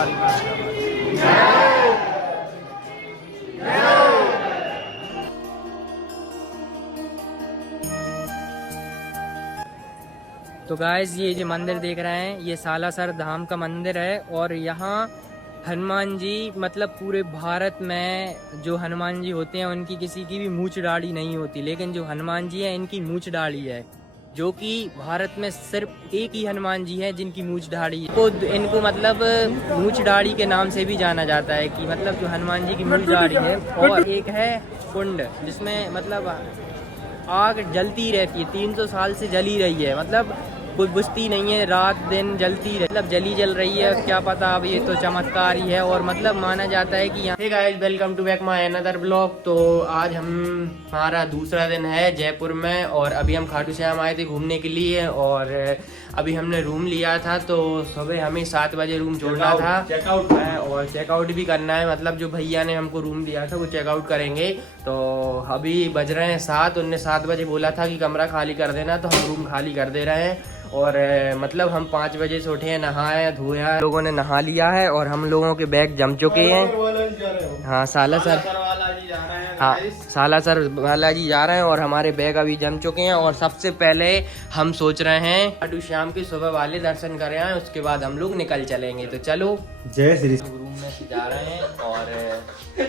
हमारी भाषा। तो गाइस ये जो मंदिर देख रहे हैं ये सालासर धाम का मंदिर है और यहाँ हनुमान जी मतलब पूरे भारत में जो हनुमान जी होते हैं उनकी किसी की भी मूंछ दाढ़ी नहीं होती, लेकिन जो हनुमान जी हैं इनकी मूंछ दाढ़ी है, जो कि भारत में सिर्फ एक ही हनुमान जी हैं जिनकी मूंछ दाढ़ी है। इनको मतलब मूंछ दाढ़ी के नाम से भी जाना जाता है कि मतलब जो हनुमान जी की मूंछ दाढ़ी है। और एक है कुंड जिसमें मतलब आग जलती रहती है, 300 साल से जली रही है, मतलब कोई बुझती नहीं है, रात दिन जलती मतलब जली जल रही है, क्या पता अब ये तो चमत्कार ही है। और मतलब माना जाता है कि यहाँ guys welcome to back my another blog. तो आज हमारा दूसरा दिन है जयपुर में और अभी हम खाटू श्याम आए थे घूमने के लिए और अभी हमने रूम लिया था। तो सुबह हमें 7 बजे रूम छोड़ना था चेकआउट है और चेकआउट भी करना है, मतलब जो भैया ने हमको रूम दिया था वो चेकआउट करेंगे। तो अभी बज रहे हैं 7, उनने 7 बजे बोला था कि कमरा खाली कर देना, तो हम रूम खाली कर दे रहे हैं। और मतलब हम 5 बजे से उठे हैं, नहाए धोया, लोगों ने नहा लिया है और हम लोगों के बैग जम चुके हैं। हाँ सालासर वाला जी जा रहे हैं और हमारे बैग अभी जम चुके हैं। और सबसे पहले हम सोच रहे हैं खाटू श्याम के सुबह वाले दर्शन कर आए, उसके बाद हम लोग निकल चलेंगे। तो चलो जय श्री रूम में से जा रहे हैं और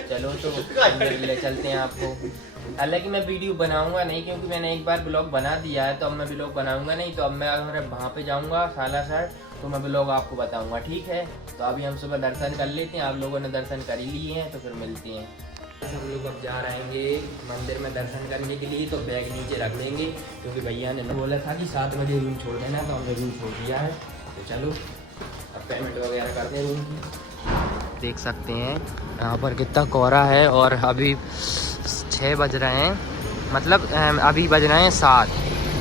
चलो तो अंदर ले चलते हैं आपको। हालांकि मैं वीडियो बनाऊंगा नहीं क्योंकि मैंने एक बार ब्लॉग बना दिया है, तो अब मैं ब्लॉग बनाऊंगा नहीं। तो अब मैं अगर वहाँ पे जाऊंगा सालासर तो मैं ब्लॉग आपको बताऊंगा, ठीक है। तो अभी हम सुबह दर्शन कर लेते हैं, आप लोगों ने दर्शन कर ही लिए हैं तो फिर मिलते हैं। हम लोग अब जा रहे हैं मंदिर में दर्शन करने के लिए, तो बैग नीचे रख देंगे क्योंकि भैया ने बोला था कि 7 बजे रूम छोड़ देना, तो हमने रूम छोड़ दिया है। तो चलो अब पेमेंट वगैरह करते हैं रूम की। देख सकते हैं यहाँ पर कितना कोहरा है और अभी 6 बज रहे हैं, मतलब अभी बज रहे हैं 7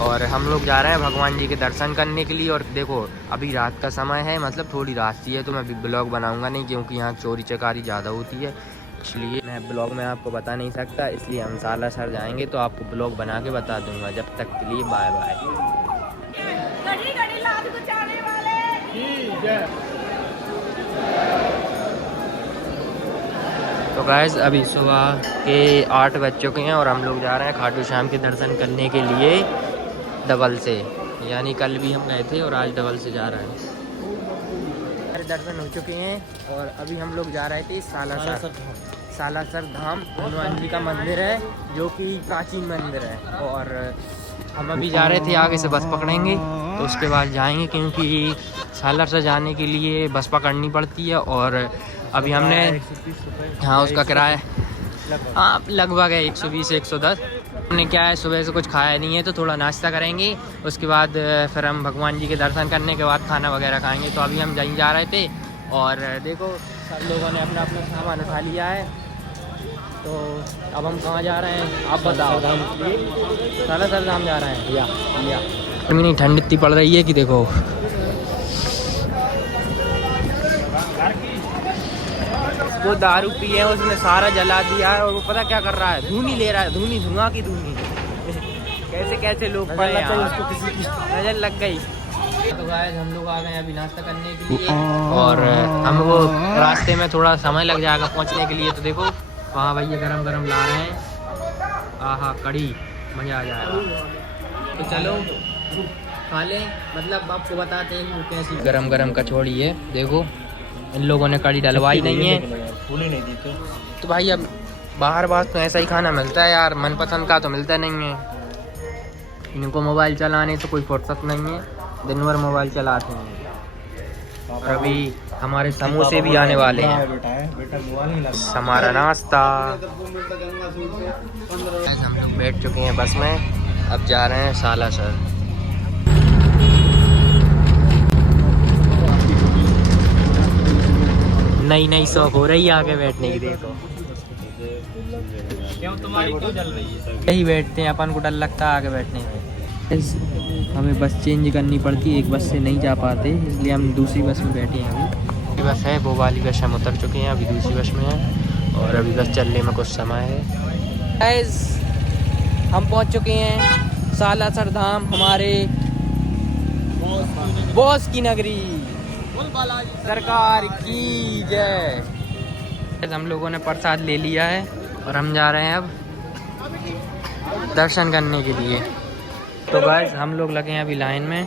और हम लोग जा रहे हैं भगवान जी के दर्शन करने के लिए। और देखो अभी रात का समय है, मतलब थोड़ी रात सी है, तो मैं ब्लॉग बनाऊंगा नहीं क्योंकि यहाँ चोरी चकारी ज़्यादा होती है, इसलिए मैं ब्लॉग में आपको बता नहीं सकता। इसलिए हम सालासर जाएंगे तो आपको ब्लॉग बना के बता दूंगा। जब तक के लिए बाय बाय। तो गाइस अभी सुबह के 8 बज चुके हैं और हम लोग जा रहे हैं खाटू श्याम के दर्शन करने के लिए डबल से, यानी कल भी हम गए थे और आज डबल से जा रहे हैं। हमारे दर्शन हो चुके हैं और अभी हम लोग जा रहे थे सालासर धाम हनुमान जी का मंदिर है, जो कि प्राचीन मंदिर है। और हम अभी जा रहे थे, आगे से बस पकड़ेंगे तो उसके बाद जाएंगे क्योंकि सालासर जाने के लिए बस पकड़नी पड़ती है। और अभी हमने हाँ उसका किराया हाँ लगभग है 120 से 110। हमने क्या है सुबह से कुछ खाया नहीं है तो थोड़ा नाश्ता करेंगे, उसके बाद फिर हम भगवान जी के दर्शन करने के बाद खाना वगैरह खाएंगे। तो अभी हम यहीं जा रहे थे और देखो सब लोगों ने अपना अपना सामान उठा लिया है। तो अब हम कहाँ जा रहे हैं आप बताओ। सालासर धाम जा रहे हैं या नहीं, ठंड इतनी पड़ रही है कि देखो वो दारू पिए है उसने सारा जला दिया है और वो पता क्या कर रहा है, धुनी ले रहा है, धुआं की धुनी कैसे कैसे लोग पड़े उसको, किसी की नजर लग गई। तो गाइस हम लोग आ गए अभी नाश्ता करने के लिए और हम वो रास्ते में थोड़ा समय लग जाएगा पहुंचने के लिए। तो देखो वहाँ भैया गरम गरम ला रहे हैं, आहा कड़ी मज़ा आ जाएगा। तो चलो खा लें, मतलब आपको बताते हैं वो कैसी गरम गरम कचौड़ी है। देखो इन लोगों ने कड़ी डलवाई नहीं है, फूले नहीं दी तो भाई अब बाहर बात तो ऐसा ही खाना मिलता है यार, मनपसंद का तो मिलता नहीं है। इनको मोबाइल चलाने तो कोई फुर्सत नहीं है, दिन भर मोबाइल चलाते हैं। और अभी हमारे समोसे भी आने वाले हैं, हमारा नाश्ता। हम लोग बैठ चुके हैं बस में, अब जा रहे हैं सालासर। नई नई शौक हो रही है आगे बैठने की, देखो क्यों तुम्हारी क्यों जल रही है। यही बैठते हैं, अपन को डर लगता है आगे बैठने में। हमें बस चेंज करनी पड़ती है, एक बस से नहीं जा पाते, इसलिए हम दूसरी बस में बैठे हैं। अभी बस है वो वाली बस, हम उतर चुके हैं, अभी दूसरी बस में हैं और अभी बस चलने में कुछ समय है। गाइस हम पहुंच चुके हैं सालासर धाम, हमारे बॉस की नगरी। सरकार की जय। हम लोगों ने प्रसाद ले लिया है और हम जा रहे हैं अब दर्शन करने के लिए। तो गाइस हम लोग लगे हैं अभी लाइन में।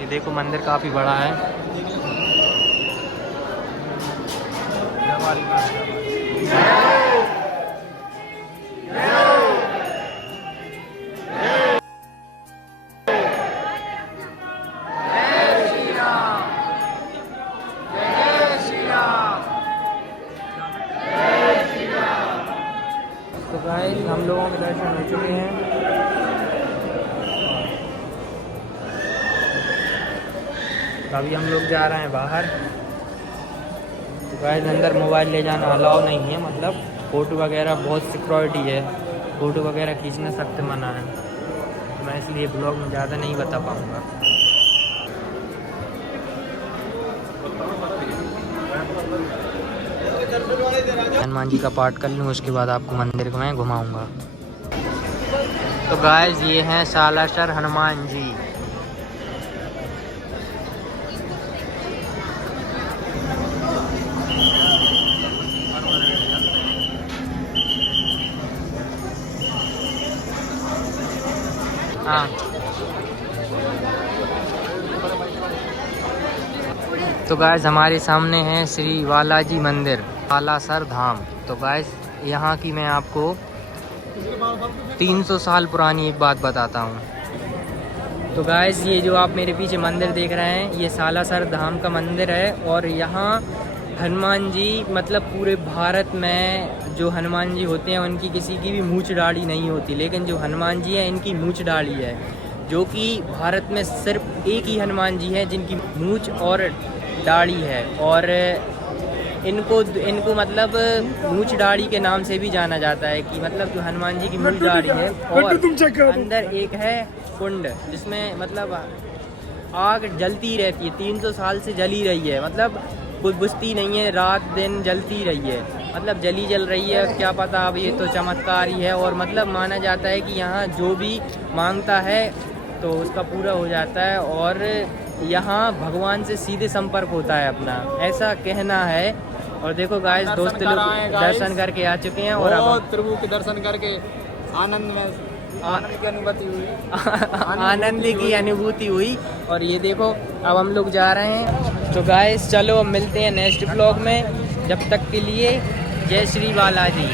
ये देखो मंदिर काफी बड़ा है। तो गाइस हम लोगों के दर्शन हो चुके हैं। अभी हम लोग जा रहे हैं बाहर। तो गाइस अंदर मोबाइल ले जाना अलाउ नहीं है, मतलब फ़ोटो वगैरह बहुत सिक्योरिटी है, फ़ोटो वगैरह खींचना सख्त मना है। तो मैं इसलिए ब्लॉग में ज़्यादा नहीं बता पाऊँगा। हनुमान जी का पाठ कर लूँ, उसके बाद आपको मंदिर में घुमाऊँगा। तो गाइस ये हैं सालासर हनुमान जी। हाँ तो गाइस हमारे सामने है श्री बालाजी मंदिर सालासर धाम। तो गाइस यहाँ की मैं आपको 300 साल पुरानी एक बात बताता हूँ। तो गाइस ये जो आप मेरे पीछे मंदिर देख रहे हैं ये सालासर धाम का मंदिर है। और यहाँ हनुमान जी मतलब पूरे भारत में जो हनुमान जी होते हैं उनकी किसी की भी मूंछ दाढ़ी नहीं होती, लेकिन जो हनुमान जी हैं इनकी मूंछ दाढ़ी है, जो कि भारत में सिर्फ एक ही हनुमान जी हैं जिनकी मूंछ और दाढ़ी है। और इनको मतलब मूंछ दाढ़ी के नाम से भी जाना जाता है कि मतलब जो हनुमान जी की मूंछ दाढ़ी है। और अंदर एक है कुंड जिसमें मतलब आग जलती रहती है, 300 साल से जली रही है, मतलब कुछ बुझती नहीं है, रात दिन जलती रही है, मतलब जल रही है। क्या पता अब ये तो चमत्कार ही है। और मतलब माना जाता है कि यहाँ जो भी मांगता है तो उसका पूरा हो जाता है और यहाँ भगवान से सीधे संपर्क होता है अपना, ऐसा कहना है। और देखो गाइस दोस्त लोग दर्शन करके आ चुके हैं और अब प्रभु के दर्शन करके आनंद की अनुभूति हुई। आनंद की अनुभूति हुई। और ये देखो अब हम लोग जा रहे हैं। तो गाइस चलो अब मिलते हैं नेक्स्ट ब्लॉग में। जब तक के लिए जय श्री बालाजी।